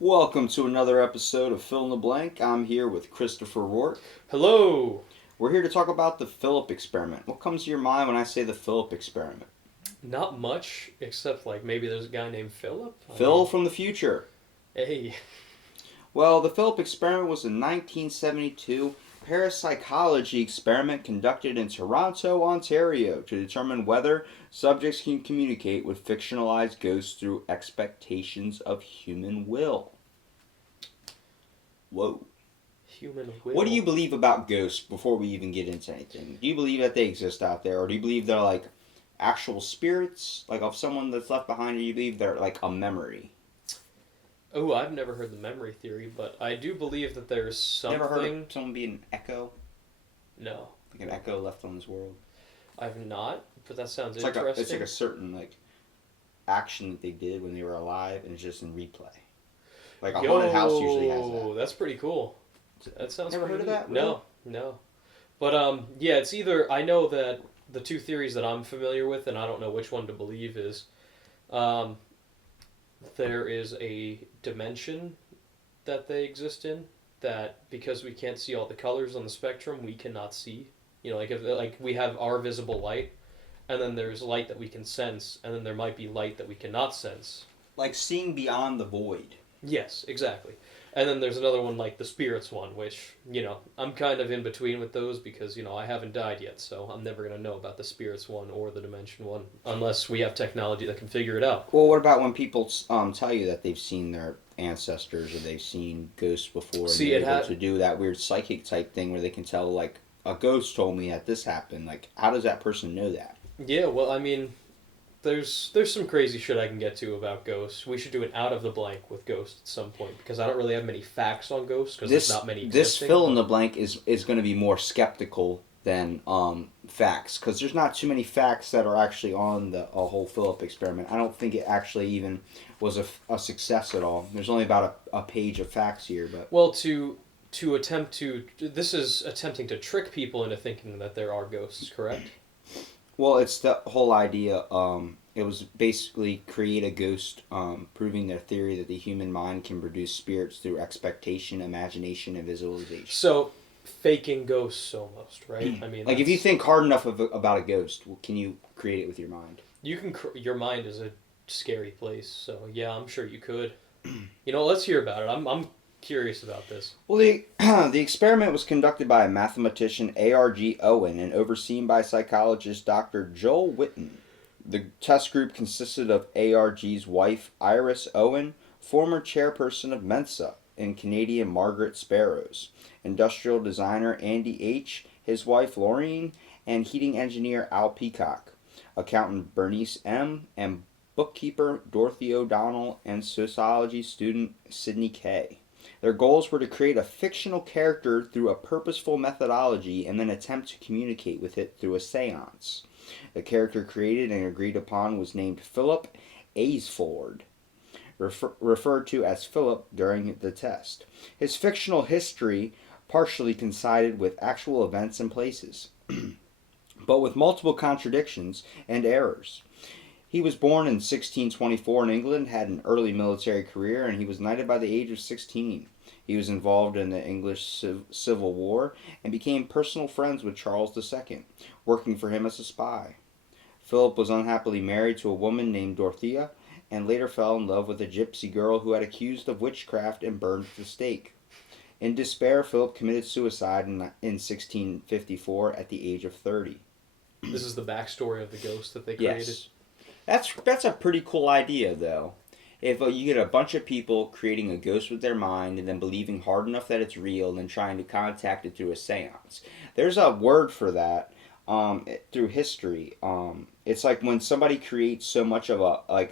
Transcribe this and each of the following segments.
Welcome to another episode of Fill in the Blank. I'm here with Christopher Rourke. Hello! We're here to talk about the Phillip experiment. What comes to your mind when I say the Phillip experiment? Not much, except like maybe there's a guy named Philip. Phil from the future. Hey. Well, the Phillip experiment was a 1972 parapsychology experiment conducted in Toronto, Ontario to determine whether subjects can communicate with fictionalized ghosts through expectations of human will. Whoa. Human will. What do you believe about ghosts before we even get into anything? Do you believe that they exist out there, or do you believe they're like actual spirits, like of someone that's left behind, or do you believe they're like a memory? Oh, I've never heard the memory theory, but I do believe that there's something. Never heard of someone being an echo? No. Like an echo left on this world? I've not, but that sounds It's interesting. it's like a certain like action that they did when they were alive, and it's just in replay. Like a haunted house usually has that. That's pretty cool. That sounds Never pretty heard of neat. that? No. But yeah, it's either I know that the two theories that I'm familiar with, and I don't know which one to believe is, um, there is a dimension that they exist in that because we can't see all the colors on the spectrum, we cannot see. You know, like if like we have our visible light, and then there's light that we can sense, and then there might be light that we cannot sense. Like seeing beyond the void. Yes, exactly. And then there's another one like the spirits one, which, I'm kind of in between with those because, I haven't died yet, so I'm never going to know about the spirits one or the dimension one unless we have technology that can figure it out. Well, what about when people tell you that they've seen their ancestors or they've seen ghosts before, and they're able to do that weird psychic type thing where they can tell, like, a ghost told me that this happened. Like, how does that person know that? Yeah, well, I mean, there's some crazy shit I can get to about ghosts. We should do an out of the blank with ghosts at some point because I don't really have many facts on ghosts because there's not many This existing. fill in the blank is going to be more skeptical than facts because there's not too many facts that are actually on the whole Phillip experiment. I don't think it actually even was a success at all. There's only about a page of facts here, but well, to attempt to this is attempting to trick people into thinking that there are ghosts, correct? Well, it's the whole idea. It was basically create a ghost, proving their theory that the human mind can produce spirits through expectation, imagination, and visualization. So, faking ghosts almost, right? I mean, like if you think hard enough about a ghost, can you create it with your mind? You can. Your mind is a scary place, so yeah, I'm sure you could. Let's hear about it. I'm curious about this. Well, the experiment was conducted by a mathematician, A.R.G. Owen, and overseen by psychologist Dr. Joel Witten. The test group consisted of A.R.G.'s wife, Iris Owen, former chairperson of Mensa, and Canadian Margaret Sparrows, industrial designer Andy H., his wife Laureen, and heating engineer Al Peacock, accountant Bernice M., and bookkeeper Dorothy O'Donnell, and sociology student Sidney K. Their goals were to create a fictional character through a purposeful methodology and then attempt to communicate with it through a seance. The character created and agreed upon was named Philip Aysford, referred to as Philip during the test. His fictional history partially coincided with actual events and places, but with multiple contradictions and errors. He was born in 1624 in England, had an early military career, and he was knighted by the age of 16. He was involved in the English Civil War and became personal friends with Charles II, working for him as a spy. Philip was unhappily married to a woman named Dorothea and later fell in love with a gypsy girl who had accused of witchcraft and burned at the stake. In despair, Philip committed suicide in 1654 at the age of 30. This is the backstory of the ghost that they created? Yes. That's a pretty cool idea, though. If you get a bunch of people creating a ghost with their mind and then believing hard enough that it's real and then trying to contact it through a seance. There's a word for that through history. It's like when somebody creates so much of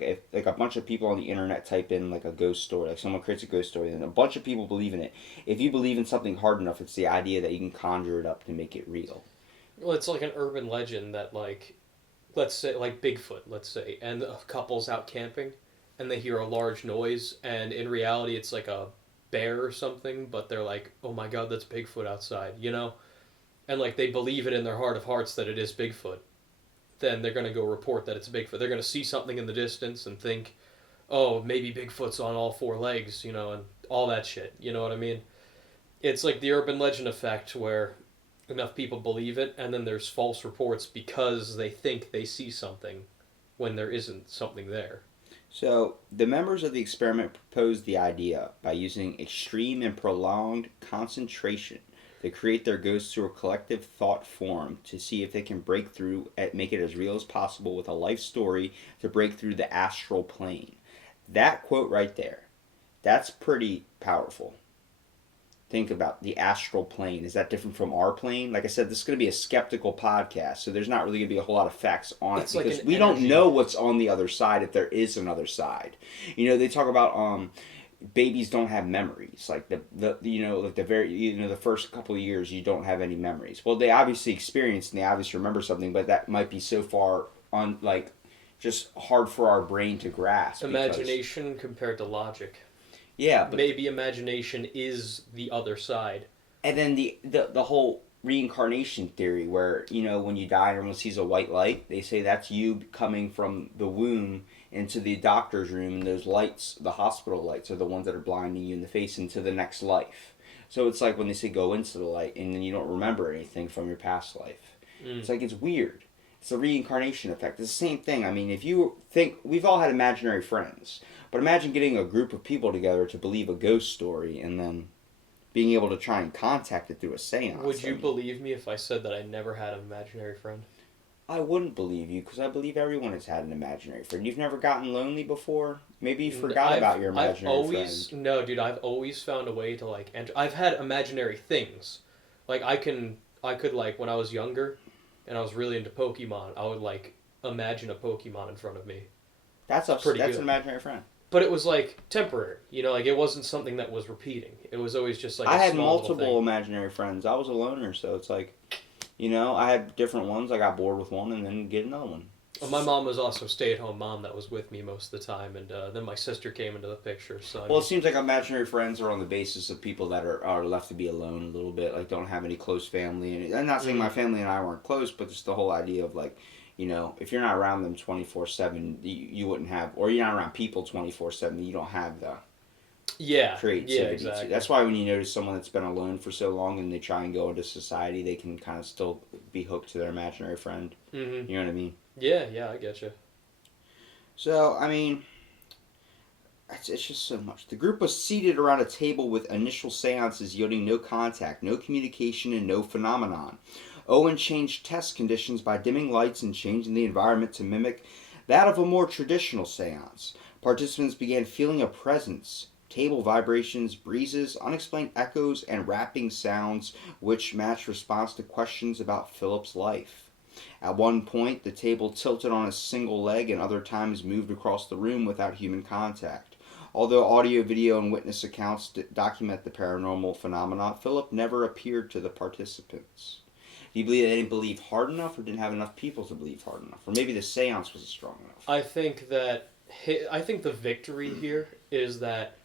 if a bunch of people on the internet type in like a ghost story, like someone creates a ghost story and a bunch of people believe in it. If you believe in something hard enough, it's the idea that you can conjure it up to make it real. Well, it's like an urban legend that let's say like Bigfoot, let's say, and a couple's out camping and they hear a large noise and in reality it's like a bear or something, but they're like, oh my god, that's Bigfoot outside, and like they believe it in their heart of hearts that it is Bigfoot. Then they're going to go report that it's Bigfoot. They're going to see something in the distance and think, oh, maybe Bigfoot's on all four legs, and all that shit. You know what I mean? It's like the urban legend effect where enough people believe it, and then there's false reports because they think they see something when there isn't something there. So, the members of the experiment proposed the idea by using extreme and prolonged concentration to create their ghosts through a collective thought form to see if they can break through and make it as real as possible with a life story to break through the astral plane. That quote right there, that's pretty powerful. Think about the astral plane. Is that different from our plane? Like I said, this is going to be a skeptical podcast, so there's not really going to be a whole lot of facts on It's it like because an we don't energy. know what's on the other side if there is another side. They talk about babies don't have memories. Like like the very the first couple of years you don't have any memories. Well, they obviously experience and they obviously remember something, but that might be so far on like just hard for our brain to grasp because Imagination compared to logic. yeah, but Maybe imagination is the other side. and then the whole reincarnation theory where when you die and everyone sees a white light, they say that's you coming from the womb into the doctor's room, and those lights, the hospital lights, are the ones that are blinding you in the face into the next life. So it's like when they say go into the light and then you don't remember anything from your past life. Mm. It's like it's weird. It's the reincarnation effect. It's the same thing. I mean, if you think we've all had imaginary friends, but imagine getting a group of people together to believe a ghost story and then being able to try and contact it through a seance. Would you believe me if I said that I never had an imaginary friend? I wouldn't believe you because I believe everyone has had an imaginary friend. You've never gotten lonely before? Maybe you forgot about your I've imaginary always friend. no, dude. I've always found a way to like enter. I've had imaginary things, like I could like when I was younger, and I was really into Pokemon. I would like imagine a Pokemon in front of me. It's pretty That's an good. imaginary friend. But it was like temporary, like it wasn't something that was repeating. It was always just like I a had small little multiple thing. imaginary friends. I was a loner, so it's like, I had different ones. I got bored with one and then get another one. Well, my mom was also a stay-at-home mom that was with me most of the time, and then my sister came into the picture. So I Well, mean, it seems like imaginary friends are on the basis of people that are left to be alone a little bit, like don't have any close family. And I'm not saying my family and I weren't close, but just the whole idea of like, if you're not around them 24/7, you wouldn't have, or you're not around people 24/7, you don't have the yeah, creativity to. exactly. That's why when you notice someone that's been alone for so long and they try and go into society, they can kind of still be hooked to their imaginary friend. Mm-hmm. You know what I mean? Yeah, I get you. So, I mean, it's just so much. The group was seated around a table with initial seances yielding no contact, no communication, and no phenomenon. Owen changed test conditions by dimming lights and changing the environment to mimic that of a more traditional seance. Participants began feeling a presence, table vibrations, breezes, unexplained echoes, and rapping sounds which matched response to questions about Philip's life. At one point, the table tilted on a single leg and other times moved across the room without human contact. Although audio, video, and witness accounts document the paranormal phenomena, Philip never appeared to the participants. Do you believe they didn't believe hard enough or didn't have enough people to believe hard enough? Or maybe the seance wasn't strong enough? I think the victory here is that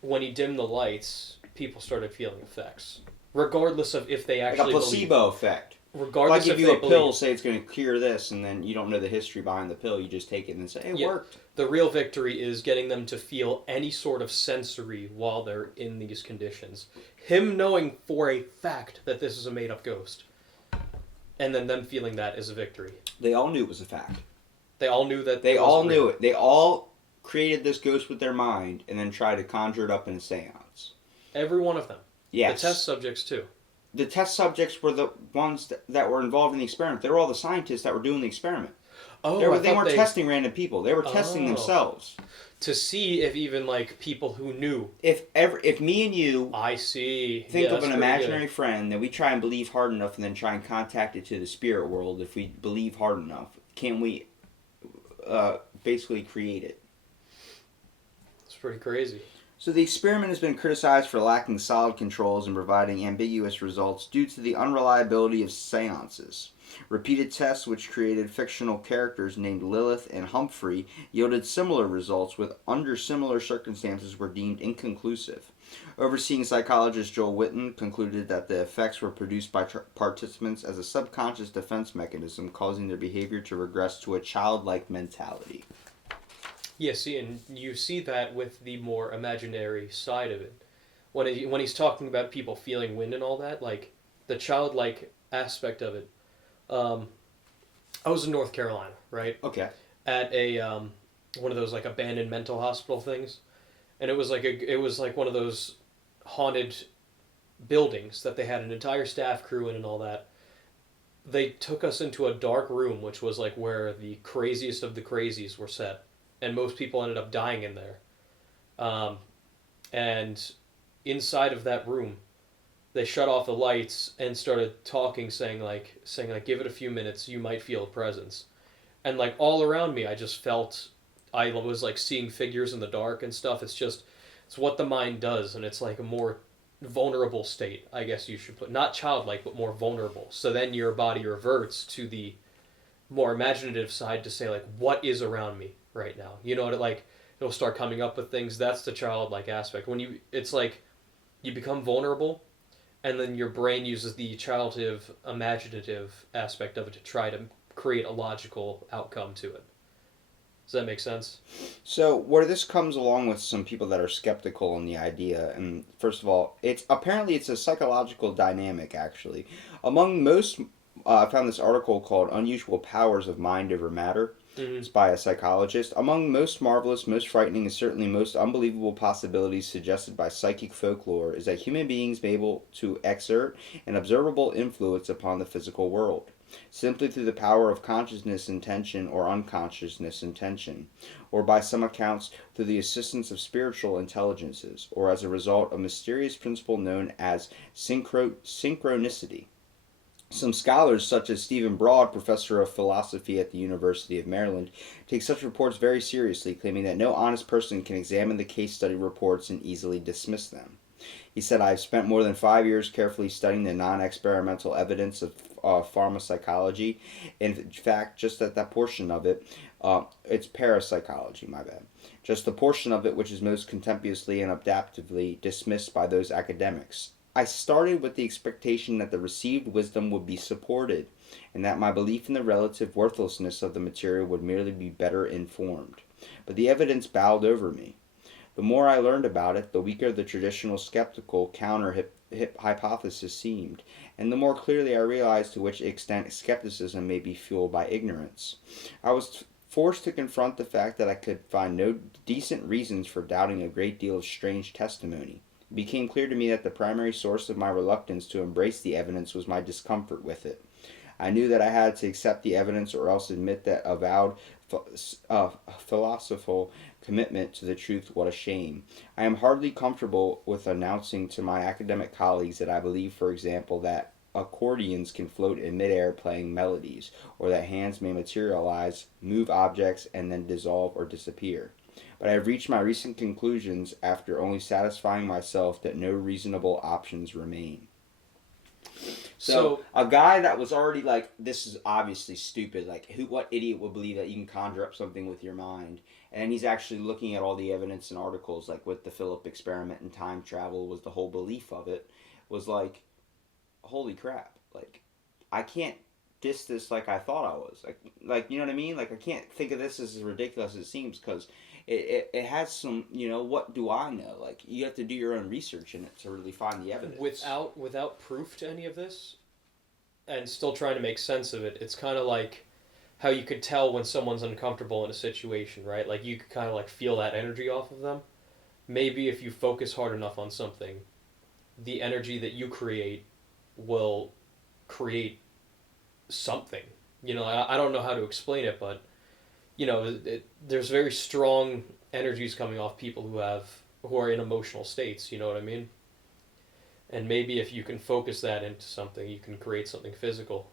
when he dimmed the lights, people started feeling effects, regardless of if they Like a actually placebo effect. If I regardless give if you they a pill, believe. say it's going to cure this, and then you don't know the history behind the pill, you just take it and say, it Yeah, worked. the real victory is getting them to feel any sort of sensory while they're in these conditions. Him knowing for a fact that this is a made-up ghost, and then them feeling that is a victory. They all knew it was a fact. They all knew that They it all wasn't knew real. it. They all created this ghost with their mind and then tried to conjure it up in a seance. Every one of them. Yes. The test subjects too. The test subjects were the ones that were involved in the experiment. They were all the scientists that were doing the experiment. Oh, They weren't testing random people. They were testing Oh. themselves. To see if even like people who knew. If me and you I see. think Yeah, of that's an pretty imaginary good. friend, then we try and believe hard enough and then try and contact it to the spirit world. If we believe hard enough, can we basically create it? It's pretty crazy. So the experiment has been criticized for lacking solid controls and providing ambiguous results due to the unreliability of seances. Repeated tests which created fictional characters named Lilith and Humphrey yielded similar results which under similar circumstances were deemed inconclusive. Overseeing psychologist Joel Witten concluded that the effects were produced by participants as a subconscious defense mechanism causing their behavior to regress to a childlike mentality. Yeah, see, and you see that with the more imaginary side of it. When he's talking about people feeling wind and all that, like the childlike aspect of it. Um, I was in North Carolina, right, Okay. at a one of those like abandoned mental hospital things, and it was like one of those haunted buildings that they had an entire staff crew in and all that. They took us into a dark room, which was like where the craziest of the crazies were set, and most people ended up dying in there. Um, and inside of that room, they shut off the lights and started talking, saying like, give it a few minutes, you might feel a presence. And like all around me, I just felt I was like seeing figures in the dark and stuff. It's what the mind does, and it's like a more vulnerable state, I guess you should put, not childlike but more vulnerable. So then your body reverts to the more imaginative side to say like what is around me right now. You know, like it'll start coming up with things. That's the childlike aspect. When you it's like you become vulnerable, and then your brain uses the childhood imaginative aspect of it to try to create a logical outcome to it. Does that make sense? So where this comes along with some people that are skeptical in the idea, and first of all, it's a psychological dynamic actually. Among most, I found this article called "Unusual Powers of Mind Over Matter." Mm-hmm. It's by a psychologist. Among most marvelous, most frightening, and certainly most unbelievable possibilities suggested by psychic folklore is that human beings may be able to exert an observable influence upon the physical world, simply through the power of consciousness intention or unconsciousness intention, or by some accounts through the assistance of spiritual intelligences, or as a result of a mysterious principle known as synchronicity. Some scholars, such as Stephen Broad, professor of philosophy at the University of Maryland, take such reports very seriously, claiming that no honest person can examine the case study reports and easily dismiss them. He said, I have spent more than 5 years carefully studying the non experimental evidence of pharmacology. In fact, just at that portion of it, it's parapsychology, my bad. Just the portion of it which is most contemptuously and adaptively dismissed by those academics. I started with the expectation that the received wisdom would be supported, and that my belief in the relative worthlessness of the material would merely be better informed. But the evidence bowed over me. The more I learned about it, the weaker the traditional skeptical counter hypothesis seemed, and the more clearly I realized to which extent skepticism may be fueled by ignorance. I was forced to confront the fact that I could find no decent reasons for doubting a great deal of strange testimony. It became clear to me that the primary source of my reluctance to embrace the evidence was my discomfort with it. I knew that I had to accept the evidence or else admit that avowed philosophical commitment to the truth. What a shame. I am hardly comfortable with announcing to my academic colleagues that I believe, for example, that accordions can float in midair playing melodies, or that hands may materialize, move objects, and then dissolve or disappear. But I have reached my recent conclusions after only satisfying myself that no reasonable options remain. So So a guy that was already like, this is obviously stupid. Like, what idiot would believe that you can conjure up something with your mind? And he's actually looking at all the evidence and articles, like with the Phillip experiment and time travel, was the whole belief of it. Was like, holy crap! Like, I can't diss this like I thought I was. Like you know what I mean? Like, I can't think of this as ridiculous as it seems because it has some. What do I know? Like, you have to do your own research in it to really find the evidence. without proof to any of this, and still trying to make sense of it, it's kind of like how you could tell when someone's uncomfortable in a situation, right? Like you could kind of like feel that energy off of them. Maybe if you focus hard enough on something, the energy that you create will create something. I don't know how to explain it, but there's very strong energies coming off people who are in emotional states. You know what I mean? And maybe if you can focus that into something, you can create something physical.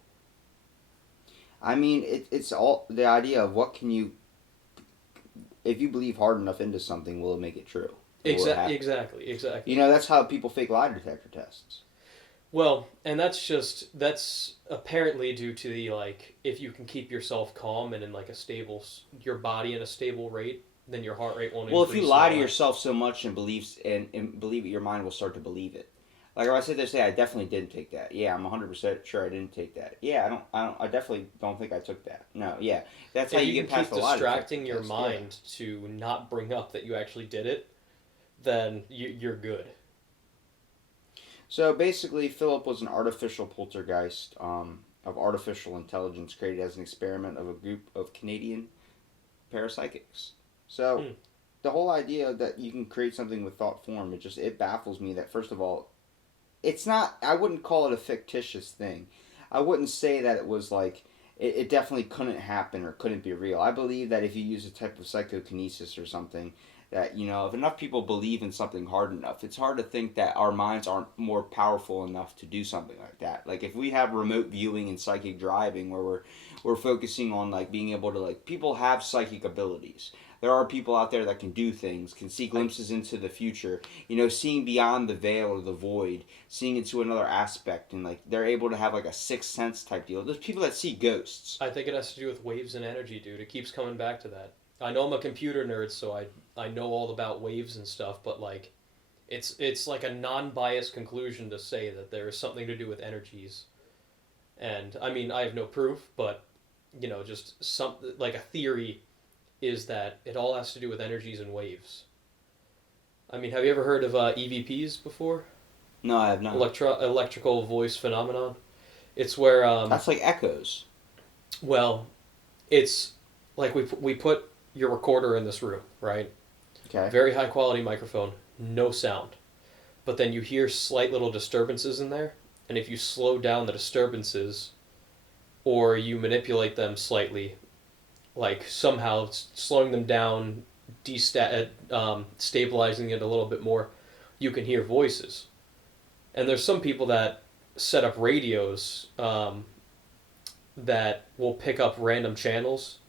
I mean, it's all the idea of what can you, if you believe hard enough into something, will it make it true? Will it happen? Exactly. That's how people fake lie detector tests. Well, and that's apparently due to the like if you can keep yourself calm and in like a stable your body in a stable rate, then your heart rate won't Well, if you increase and lie all to that. yourself so much and believe it, your mind will start to believe it. Like if I sit there and say I definitely didn't take that. Yeah, I'm 100% sure I didn't take that. Yeah, I definitely don't think I took that. No, yeah, that's how If you you get can past keep the lie detector distracting your test. Yeah. mind to not bring up that you actually did it, then you're good. So basically, Philip was an artificial poltergeist of artificial intelligence created as an experiment of a group of Canadian parapsychics. So Hmm. the whole idea that you can create something with thought form, it baffles me that first of all, it's not. I wouldn't call it a fictitious thing. I wouldn't say that it was like it definitely couldn't happen or couldn't be real. I believe that if you use a type of psychokinesis or something, that if enough people believe in something hard enough, it's hard to think that our minds aren't more powerful enough to do something like that. Like if we have remote viewing and psychic driving, where we're focusing on like being able to like people have psychic abilities. There are people out there that can do things, can see I glimpses into the future, seeing beyond the veil or the void, seeing into another aspect, and like they're able to have like a sixth sense type deal. There's people that see ghosts. I think it has to do with waves and energy, dude. It keeps coming back to that. I know I'm a computer nerd, so I know all about waves and stuff, but like it's like a non-biased conclusion to say that there is something to do with energies. And I mean, I have no proof, but just some like a theory is that it all has to do with energies and waves. I mean, have you ever heard of EVPs before? No, I have not. Electrical voice phenomenon. It's where That's like echoes. well, it's like we put your recorder in this room, right? Okay. Very high quality microphone, no sound. But then you hear slight little disturbances in there, and if you slow down the disturbances or you manipulate them slightly, like somehow slowing them down, stabilizing it a little bit more, you can hear voices. And there's some people that set up radios that will pick up random channels,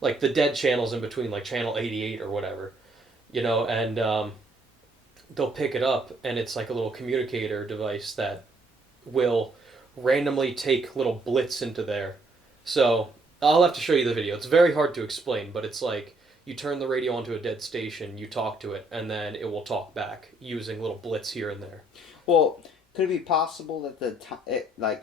like the dead channels in between, like channel 88 or whatever, and they'll pick it up, and it's like a little communicator device that will randomly take little blits into there. So I'll have to show you the video. It's very hard to explain, but it's like you turn the radio onto a dead station, you talk to it, and then it will talk back using little blits here and there. Well, could it be possible that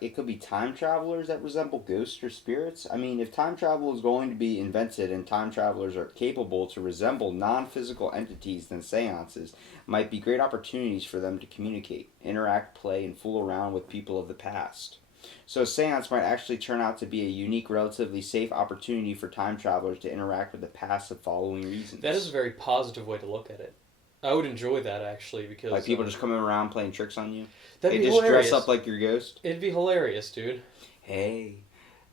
it could be time travelers that resemble ghosts or spirits? I mean, if time travel is going to be invented and time travelers are capable to resemble non-physical entities, then seances might be great opportunities for them to communicate, interact, play, and fool around with people of the past. So a seance might actually turn out to be a unique, relatively safe opportunity for time travelers to interact with the past for the following reasons. That is a very positive way to look at it. I would enjoy that actually Like because people just coming around playing tricks on you. that'd They be just dress hilarious. up like your ghost. It'd be hilarious, dude. Hey,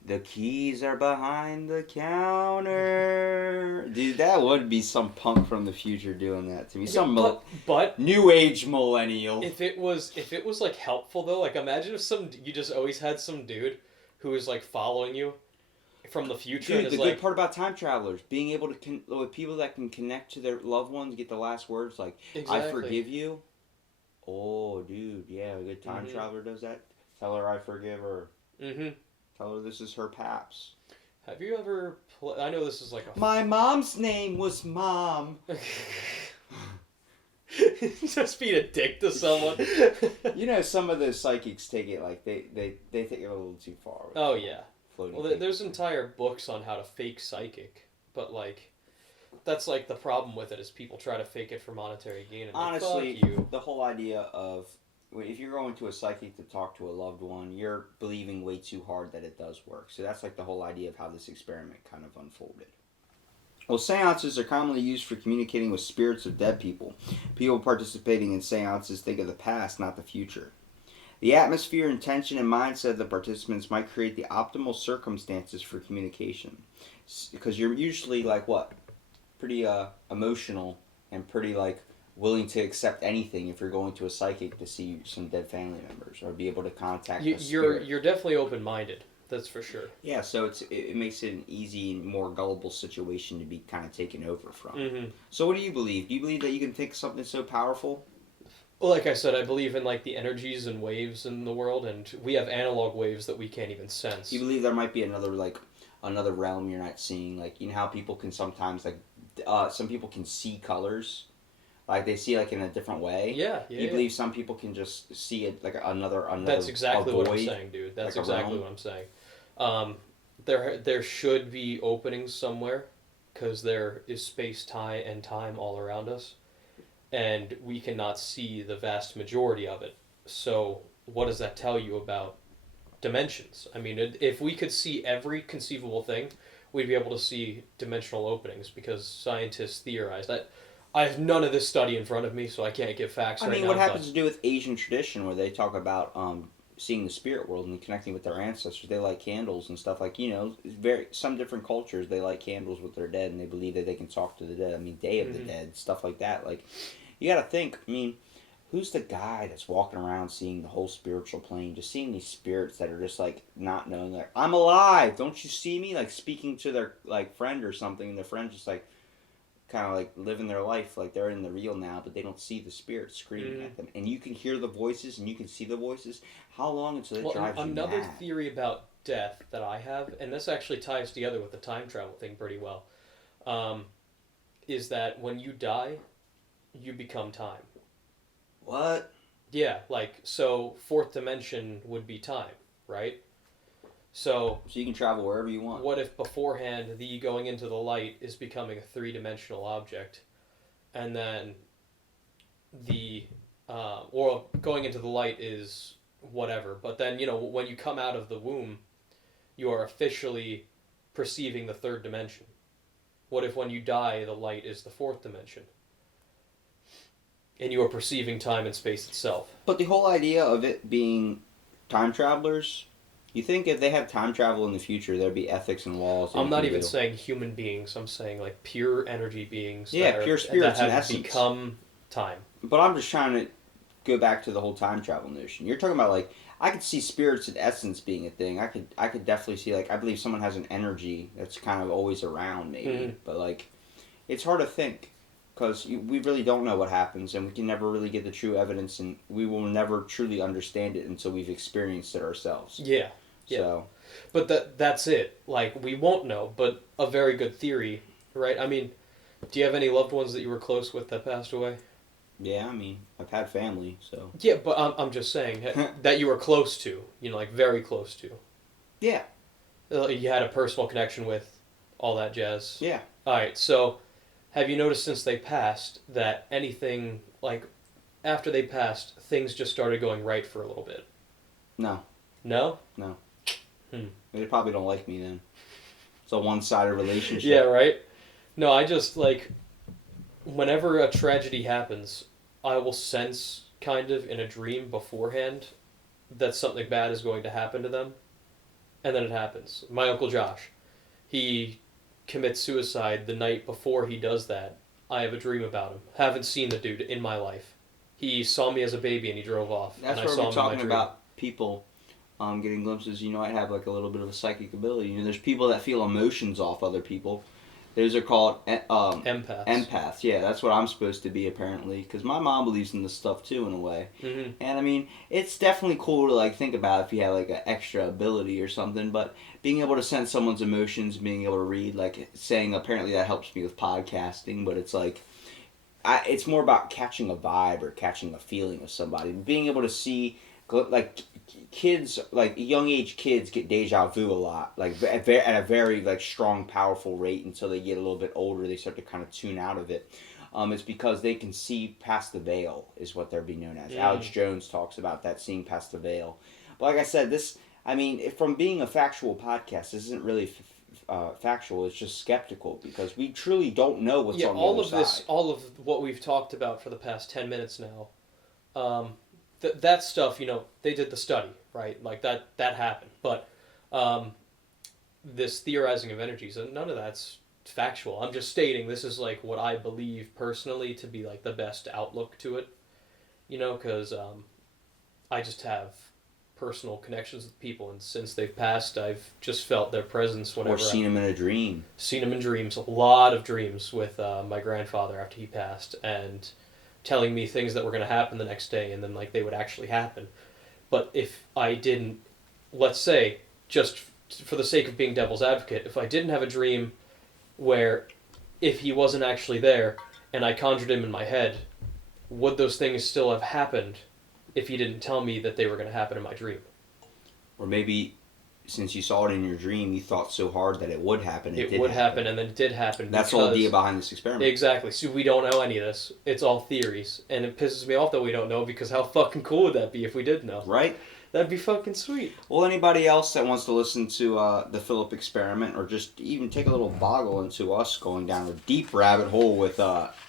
the keys are behind the counter. Dude, that would be some punk from the future doing that to me. Some But new age millennial. if it was like helpful though, like imagine if you just always had some dude who was like following you from the future and Dude, is the like good part about time travelers, being able to with people that can connect to their loved ones, get the last words like exactly. "I forgive you." Oh, dude, yeah, a good time traveler does that. Tell her I forgive her. Mm-hmm. Tell her this is her paps. Have you ever? I know this is like a. My mom's name was Mom. Just being a dick to someone. Some of the psychics take it like they take it a little too far. Oh yeah. Floating Well, there's entire books on how to fake psychic, but like, that's like the problem with it is people try to fake it for monetary gain. And honestly, fuck you. the whole idea of if you're going to a psychic to talk to a loved one, you're believing way too hard that it does work. So that's like the whole idea of how this experiment kind of unfolded. Well, seances are commonly used for communicating with spirits of dead people. People participating in seances think of the past, not the future. The atmosphere, intention, and mindset of the participants might create the optimal circumstances for communication. Because you're usually like what? Pretty emotional and pretty like willing to accept anything if you're going to a psychic to see some dead family members or be able to contact a spirit. You're definitely open minded. That's for sure. Yeah, so it makes it an easy, more gullible situation to be kind of taken over from. Mm-hmm. So what do you believe? Do you believe that you can think something so powerful? Well, like I said, I believe in like the energies and waves in the world, and we have analog waves that we can't even sense. Do you believe there might be another realm you're not seeing? Like how people can sometimes some people can see colors. Like they see like in a different way. Yeah, You yeah. believe some people can just see it like another That's a exactly what I'm void, saying, dude. That's like a exactly realm. what I'm saying. Um, there should be openings somewhere, because there is space, time, and time all around us, and we cannot see the vast majority of it. So, what does that tell you about dimensions? I mean, if we could see every conceivable thing, we'd be able to see dimensional openings, because scientists theorize that. I have none of this study in front of me, so I can't give facts I right mean, what now. happens But to do with Asian tradition where they talk about seeing the spirit world and connecting with their ancestors? They light candles and stuff like very some different cultures they light candles with their dead and they believe that they can talk to the dead. I mean, Day of the mm-hmm. Dead, stuff like that. Like you got to think. I mean, who's the guy that's walking around seeing the whole spiritual plane, just seeing these spirits that are just like not knowing like I'm alive, don't you see me? Like speaking to their like friend or something, and their friend's just like kind of like living their life like they're in the real now, but they don't see the spirit screaming Mm-hmm. at them, and you can hear the voices and you can see the voices. How long until it Well, drives you another mad? theory about death that I have, and this actually ties together with the time travel thing pretty well, um, is that when you die, you become time. What? Yeah, like, so fourth dimension would be time, right? So, So you can travel wherever you want. what if beforehand the going into the light is becoming a three-dimensional object, and then or going into the light is whatever, but then, when you come out of the womb, you are officially perceiving the third dimension. What if when you die, the light is the fourth dimension? And you are perceiving time and space itself. But the whole idea of it being time travelers, you think if they have time travel in the future, there'd be ethics and laws that I'm you not can even do. saying human beings, I'm saying like pure energy beings Yeah, pure that spirits in have essence. become time. But I'm just trying to go back to the whole time travel notion. You're talking about like I could see spirits in essence being a thing. I could definitely see like I believe someone has an energy that's kind of always around maybe, Mm. but like it's hard to think because we really don't know what happens and we can never really get the true evidence and we will never truly understand it until we've experienced it ourselves. Yeah, yeah. So But that's it. Like, we won't know, but a very good theory, right? I mean, do you have any loved ones that you were close with that passed away? yeah, I mean I've had family, so Yeah, but I'm just saying that you were close to, like very close to. yeah, You had a personal connection with, all that jazz. yeah. All right, so have you noticed since they passed that anything, like, after they passed, things just started going right for a little bit? No, No? no. Hmm. They probably don't like me then. It's a one-sided relationship. Yeah, right? No, I just, like, whenever a tragedy happens, I will sense, kind of, in a dream beforehand, that something bad is going to happen to them, and then it happens. My Uncle Josh, he commits suicide the night before he does that. I have a dream about him. Haven't seen the dude in my life. He saw me as a baby and he drove off, That's and I where saw we're him in my talking dream. about people getting glimpses. I have like a little bit of a psychic ability. There's people that feel emotions off other people. Those are called Empaths. empaths. Yeah, that's what I'm supposed to be apparently. Because my mom believes in this stuff too in a way. Mm-hmm. And I mean, it's definitely cool to like think about if you have like an extra ability or something. But being able to sense someone's emotions, being able to read, like saying apparently that helps me with podcasting. But it's like it's more about catching a vibe or catching a feeling of somebody. Being able to see, like, kids, like young age kids get deja vu a lot, like at a very like strong, powerful rate until they get a little bit older. They start to kind of tune out of it. It's because they can see past the veil, is what they're being known as. Alex Jones talks about that, seeing past the veil. But like I said, I mean, from being a factual podcast, this isn't really factual. It's just skeptical because we truly don't know what's on the all other of this, side. all of what we've talked about for the past 10 minutes now, that stuff, they did the study, right? Like, that happened. But this theorizing of energies, none of that's factual. I'm just stating this is, like, what I believe personally to be, like, the best outlook to it, because I just have personal connections with people, and since they've passed, I've just felt their presence whenever Or seen him in a dream. seen him in dreams, a lot of dreams with my grandfather after he passed, and telling me things that were going to happen the next day, and then like they would actually happen. But if I didn't, let's say, just for the sake of being devil's advocate, if I didn't have a dream where if he wasn't actually there and I conjured him in my head, would those things still have happened if he didn't tell me that they were going to happen in my dream? Or maybe since you saw it in your dream, you thought so hard that it would happen. It would happen, and then it did happen. That's the idea behind this experiment. Exactly. So we don't know any of this. It's all theories, and it pisses me off that we don't know, because how fucking cool would that be if we did know? Right? That'd be fucking sweet. Well, anybody else that wants to listen to the Phillip experiment, or just even take a little boggle into us going down a deep rabbit hole with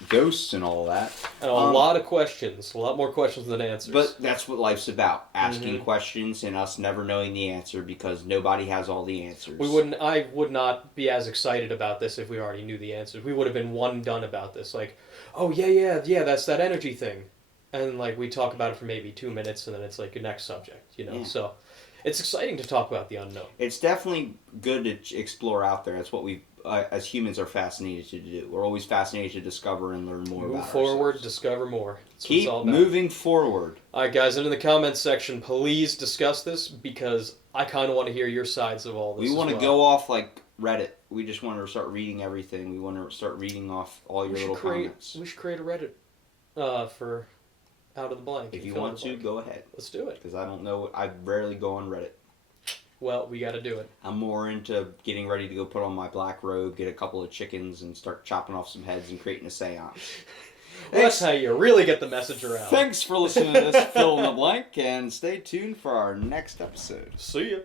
ghosts and all that. And a lot of questions. A lot more questions than answers. But that's what life's about. Asking questions and us never knowing the answer, because nobody has all the answers. I would not be as excited about this if we already knew the answers. We would have been one done about this. Like, oh, yeah, that's that energy thing. And, like, we talk about it for maybe 2 minutes, and then it's, like, your next subject, you know? Yeah. So, it's exciting to talk about the unknown. It's definitely good to explore out there. That's what we, as humans, are fascinated to do. We're always fascinated to discover and learn more about ourselves. Move forward, discover more. That's Keep moving forward. All right, guys, and in the comments section, please discuss this, because I kind of want to hear your sides of all this. We want to go off like Reddit. We just want to start reading everything. We want to start reading off all your little comments. We should create a Reddit for... Out of the blank. If you want to, go ahead. Let's do it. Because I don't know. I rarely go on Reddit. Well, we got to do it. I'm more into getting ready to go put on my black robe, get a couple of chickens, and start chopping off some heads and creating a seance. Well, that's how you really get the message around. Thanks for listening to this Fill in the Blank, and stay tuned for our next episode. See ya.